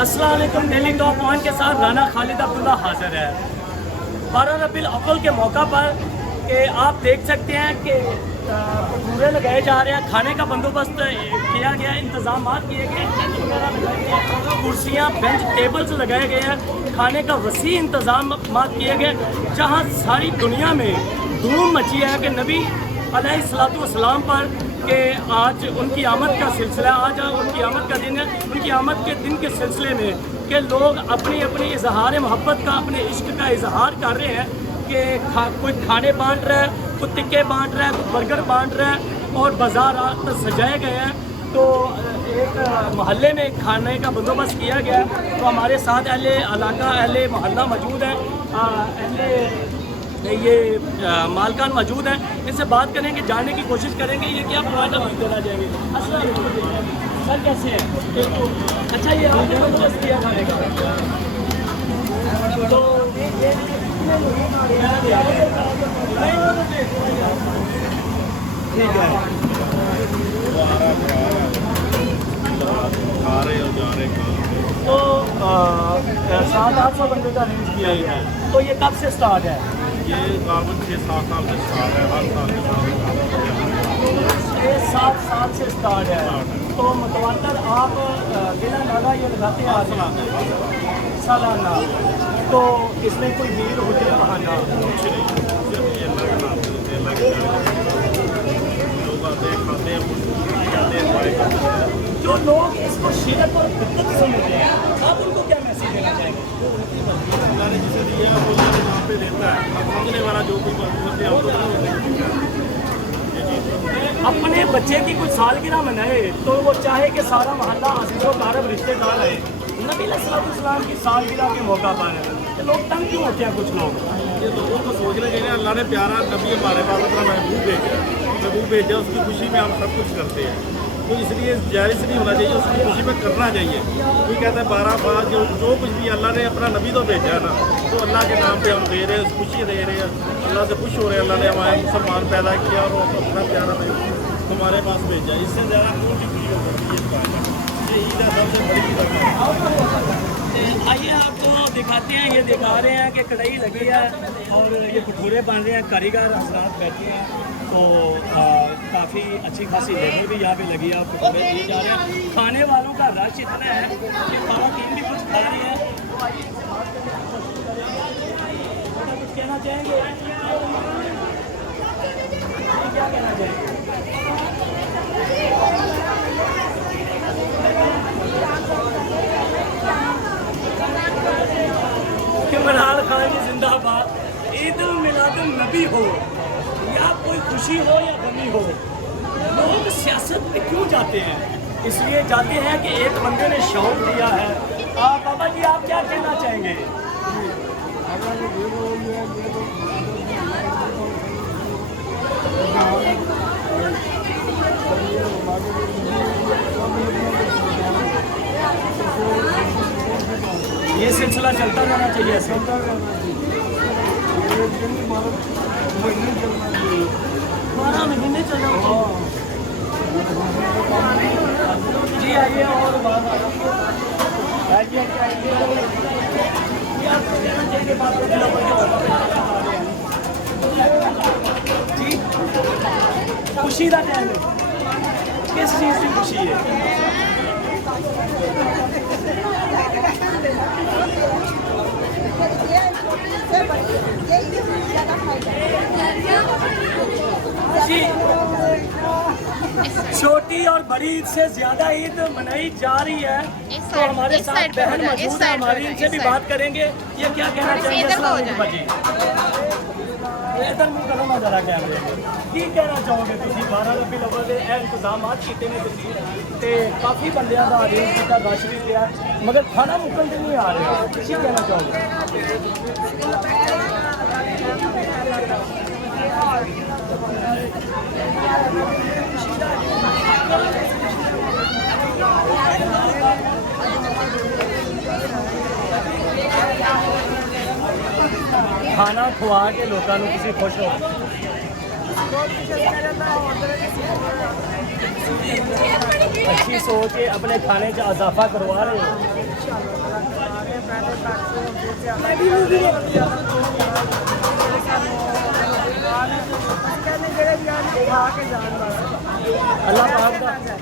अस्सलाम वालेकुम। Daily top point के साथ राना खालिद अब्दुल्ला हाजिर है 12 रबीउल अव्वल के मौका पर कि आप देख सकते हैं कि भटूरे लगाए जा रहे हैं, खाने का बंदोबस्त किया गया, इंतजाम किए गए, टेंट वगैरह लगाए गए, कुर्सियाँ बेंच टेबल्स लगाए गए हैं, खाने का वसी इंतजाम किए गए। जहाँ सारी दुनिया में धूम मची है कि नबी अलैहिस्सलाम पर कि आज उनकी आमद का सिलसिला, आज उनकी आमद का दिन है। उनकी आमद के दिन के सिलसिले में कि लोग अपनी अपनी इजहार मोहब्बत का, अपने इश्क का इजहार कर रहे हैं कि कोई खाने बांट रहा है, कोई टिक्के बांट रहा है, कोई बर्गर बांट रहा है और बाज़ार सजाए गए हैं। तो एक मोहल्ले में खाने का बंदोबस्त किया गया है। तो हमारे साथ अहले इलाका, अहले मोहल्ला मौजूद है, अहले ये मालकान मौजूद हैं। इनसे बात करेंगे, जानने की कोशिश करेंगे ये क्या प्रोवाइड देना जाएंगे। अस्सलाम वालेकुम सर, कैसे हैं? अच्छा, ये आपने बंदोबस्त किया खाने का, तो ठीक है। तो 700-800 बंदे का अरेंज किया गया है। तो ये कब से स्टार्ट है? ये तकरीबन 6-7 साल से स्टार्ट है। हर साल के साथ 6-7 साल से स्टार्ट है। तो मुतवातर आप बिना नाला ये लगाते आ रहे हैं सालाना, तो इसमें कोई भीड़ होती है बहाना? कुछ नहीं, सिर्फ ये अल्लाह के लोग आते हैं, खाते हैं, जाते हैं, एंजॉय करते हैं। जो लोग इसको शिरक और बिदअत समझते हैं, आप उनको क्या मैसेज देना चाहेंगे? अल्लाह ने जिसे दिया है वो अल्लाह के नाम पे देता है। अब समझने वाला जो कोई होते हैं वो अपने बच्चे की कोई सालगिरह मनाए तो वो चाहे कि सारा मोहल्ला अज़ीज़ो कारब रिश्तेदार है। नबी अलैहिस्सलाम की सालगिरह के मौका पर है, लोग तंग क्यों होते हैं? कुछ लोग ये लोगों को सोचना चाहिए, अल्लाह ने प्यारा नबी हमारे पास अपना महबूब भेजा, उसकी खुशी में हम सब कुछ करते हैं। तो इसलिए जायज़ नहीं होना चाहिए, उसकी खुशी में करना चाहिए। कोई कहता है 12 बार जो कुछ भी अल्लाह ने अपना नबी तो भेजा है ना, तो अल्लाह के नाम पे हम दे रहे हैं, खुशी दे रहे हैं, अल्लाह से खुश हो रहे हैं। अल्लाह ने हमारे मुसलमान पैदा किया और अपना प्यारा हमारे पास भेजा, इससे ज़्यादा कौन सी खुशी हो सकती है? ये ईद है सबसे बड़ी ईद। आइए आपको दिखाते हैं, ये दिखा रहे हैं कि कढ़ाई लगी है और ये भटूरे बन रहे हैं, कारीगर हजरात बैठे हैं। तो काफ़ी अच्छी खासी लेबर भी यहाँ पे लगी है और भटूरे दिए जा रहे हैं। खाने वालों का रश इतना है कि ख़वातीन भी कुछ खा रही हैं। तो आइए कुछ कहना चाहेंगे? क्या कहना चाहेंगे? इमरान खान की जिंदाबाद। ईद उल मिलादुन नबी हो या कोई खुशी हो या गमी हो, लोग सियासत पे क्यों जाते हैं? इसलिए जाते हैं कि एक बंदे ने शौक दिया है। बाबा जी, आप क्या कहना चाहेंगे? ये सिलसिला चलता रहना चाहिए ऐसे। 12 महीने चला जी। आइए और जी, खुशी का टाइम है, किस चीज़ की खुशी है? जी, छोटी और बड़ी ईद से ज्यादा ईद मनाई जा रही है। तो हमारे साथ बहन मौजूद है, हमारी इनसे भी बात करेंगे। ये क्या कहना चाहिए? इधर मुँह करो ना जरा कैमरे में। की कहना चाहोगे तुम? 12 रबीउल अव्वल के इंतजाम किए ने तुसीं ते काफ़ी बंदियां दा अरेंज किया, रश भी पिया, मगर खाना मुकलते नहीं आ रहा। की कहना चाहोगे? खाना खुआ के लोगों को खुश हो। अच्छी सोच के अपने खाने का इजाफा करवा रहे हो।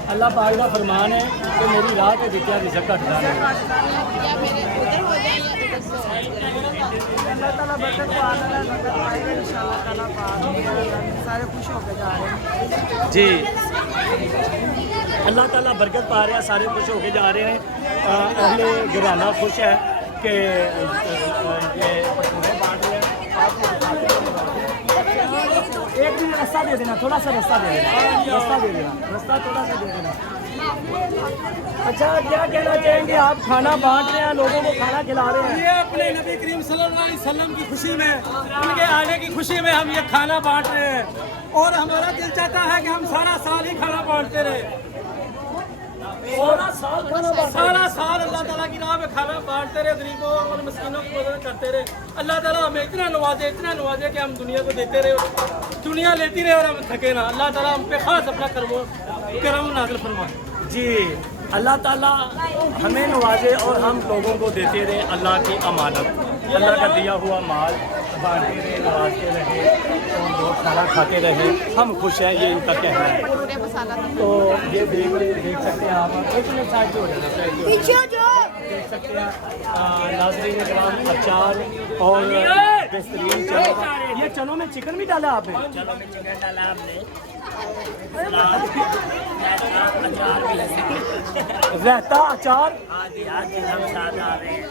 अल्लाह पाक का फरमान है कि मेरी रात है जितना रिजक घट जाए। सारे खुश होकर जा रहे हैं। जी अल्लाह ताला बरकत पा रहे हैं, सारे खुश होके जा रहे हैं। अहले घराना खुश है कि भटूरे बांट रहे हैं। एक दिन रास्ता दे देना, थोड़ा सा रास्ता दे देना, रास्ता थोड़ा सा दे देना। अच्छा क्या कहना चाहेंगे आप? खाना बांट रहे हैं, लोगों को खाना खिला रहे हैं। ये अपने नबी करीम सल्लल्लाहु अलैहि वसल्लम की खुशी में, उनके आने की खुशी में हम ये खाना बांट रहे हैं और हमारा दिल चाहता है कि हम सारा साल ही खाना बांटते रहे। सारा साल अल्लाह ताला की राह में खाना बांटते रहे, गरीबों और मिस्किनों की मदद करते रहे। अल्लाह ताला हमें इतना नवाजे कि हम दुनिया को देते रहे, दुनिया लेती रहे और हम थके ना। अल्लाह ताला हम पे खास अपना करम नाज़िल फरमाए। जी अल्लाह ताला हमें नवाजे और हम लोगों को देते रहे। अल्लाह की अमानत, अल्लाह का दिया हुआ माल बांटते रहे, नवाजते रहे और लोग खाना खाते रहे। हम खुश हैं, ये इनका कहना है। तो ये देख सकते हैं आप, एक मिनट साइड हो जाना, देख सकते हैं नाज़रीन इकराम, अचार और बेहतरीन चना। ये चनों में चिकन भी डाला आपने? चलो में चिकन डाला आपने, रहता अचार आदि आदि हम साथ आ रहे हैं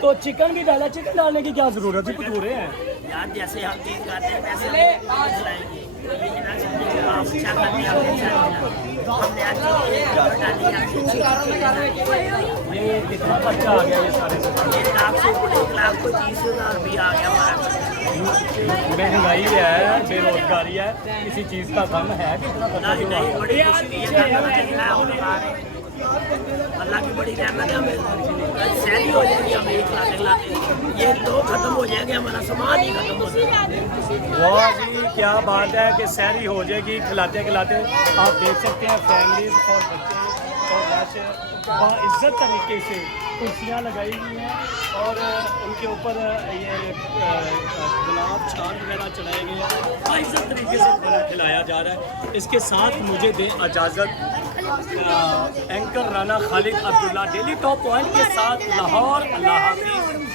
तो चिकन भी डाला। चिकन डालने की क्या जरूरत है? भटूरे हैं यार, जैसे हम चीज खाते हैं वैसे खिलाएंगे। आप अच्छा खाते हैं, आपने अच्छा किया। हमने आज एक डाली ये कितना खर्चा आ गया ये सारे से? 1,30,000 भी आ गया हमारा। महंगाई है, बेरोजगारी है, किसी चीज़ का कम है? कितना खर्चा नहीं नहीं, बड़ी खुशी है, अल्लाह की बड़ी रहमत है। हमें सहरी हो जाएगी, हम एक लाते ये लोग खत्म हो जाएंगे, हमारा सामान ही खत्म हो जाएगा। वाह जी क्या बात है कि सहरी हो जाएगी खिलाते खिलाते। आप देख सकते हैं फैमिलीज और बच्चे और रश बाइज्जत तरीके से कुर्सियाँ लगाई हुई हैं और उनके ऊपर ये गुलाब छान वगैरह चढ़ाए गए हैं। बाइज्जत तरीके से खाना खिलाया जा रहा है। इसके साथ मुझे दें इजाज़त anchor Rana Khalid Abdullah daily top point के साथ लाहौर। अल्लाह हाफिज़।